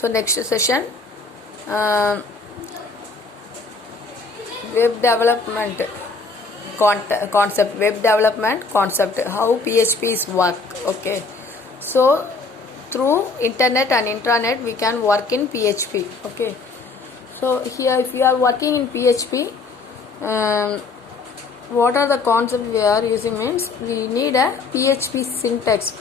So next session, web development concept, web development concept, how PHPs work. Okay, so through internet and intranet we can work in PHP. Okay, so here if we are working in PHP, what are the concepts we are using means we need a PHP syntax.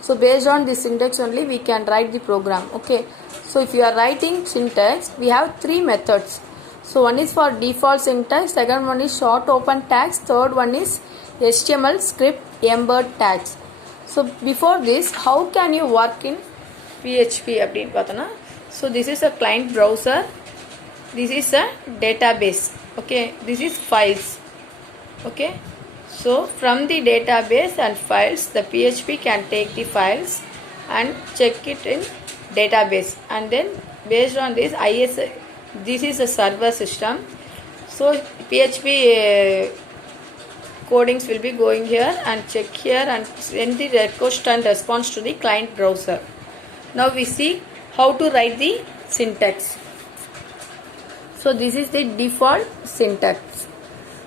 So based on this syntax only we can write the program. Okay, so if you are writing syntax, we have three methods. So one is for default syntax, second one is short open tags, third one is HTML script embed tags. So before this, how can you work in PHP அப்படினு பார்த்தோம்னா, so this is a client browser, this is a database. Okay, this is files. Okay, so from the database and files, the PHP can take the files and check it in database, and then based on this this is a server system. So PHP codings will be going here and check here and send the request and response to the client browser. Now we see how to write the syntax. So this is the default syntax.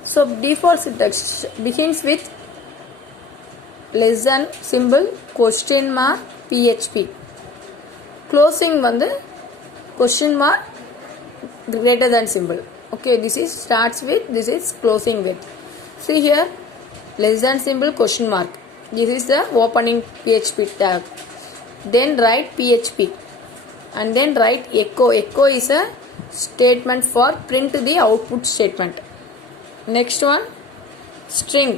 So default syntax begins with less than symbol, question mark, PHP. Closing வந்து question mark, greater than symbol. Okay, this is starts with, this is closing with. See here, less than symbol, question mark. This is the opening PHP tag. Then write PHP and then write echo. Echo is a statement for print the output statement. Next one, string.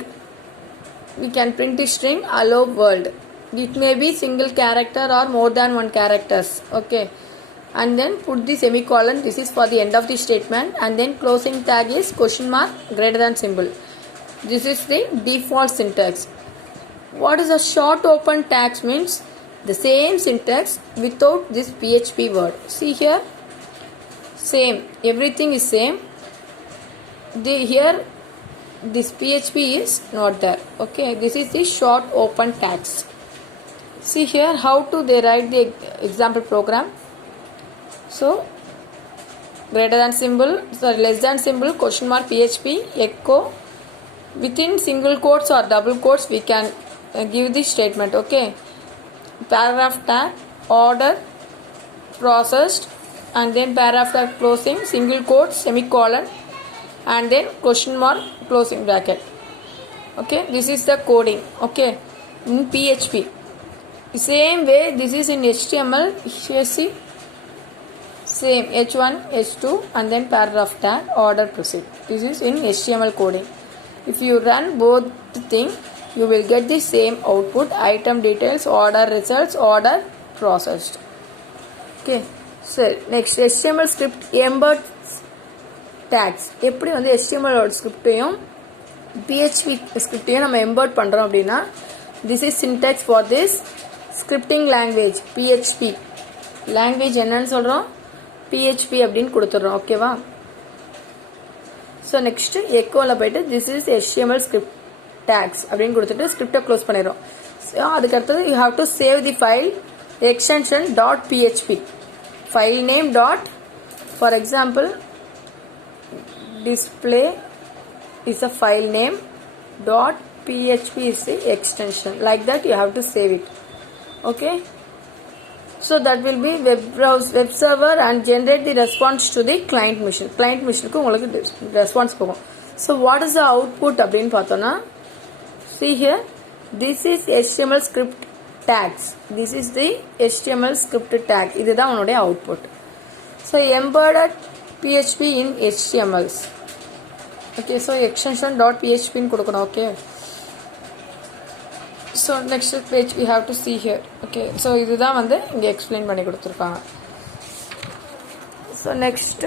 We can print the string hello world. It may be single character or more than one characters. Okay, and then put the semicolon. This is for the end of the statement, and then closing tag is question mark greater than symbol. This is the default syntax. What is a short open tags means? The same syntax without this PHP word. See here, same, everything is same. Here this PHP is not there. Okay, this is the short open tags. See here how to they write the example program. So greater than symbol, sorry, less than symbol, question mark, PHP, echo. Within single quotes or double quotes we can give this statement. Okay, paragraph tag, order, processed, and then paragraph tag closing, single quotes, semicolon, and then question mark, closing bracket. Okay, this is the coding. Okay, in PHP same way this is in HTML. Here see, same h1 h2 and then paragraph tag, order, proceed. This is in HTML coding. If you run both the thing, you will get the same output: item details, order results, order processed. Okay, so next HTML script embed tags. எப்படி வந்து HTML ஸ்கிரிப்டையும் PHP ஸ்கிரிப்டையும் நம்ம எம்பர்ட் பண்ணுறோம் அப்படின்னா, this is syntax for this scripting language PHP. Language என்னன்னு சொல்கிறோம், PHP அப்படின்னு கொடுத்துட்றோம். ஓகேவா? ஸோ நெக்ஸ்ட் எக்கோவில் போயிட்டு this is HTML script tags அப்படின்னு கொடுத்துட்டு ஸ்கிரிப்டை க்ளோஸ் பண்ணிடுறோம். ஸோ அதுக்கடுத்தது you have to save the file extension .php, file name dot, for example display is a file name, dot php is the extension. Like that you have to save it. Okay, so that will be web server and generate the response to the client machine. Client machine ku ungalku response pogum. So what is the output அப்படினு பார்த்தோம்னா, see here, this is HTML script tags. This is the HTML script tag. இதுதான் உன்னுடைய output. So embedded PHP in HTMLs. Okay, so extension .php ன்னு கொடுக்கணும். Okay, so next page we have to see here. Okay, so இதுதான் வந்து இங்க explain பண்ணி கொடுத்திருக்காங்க. So next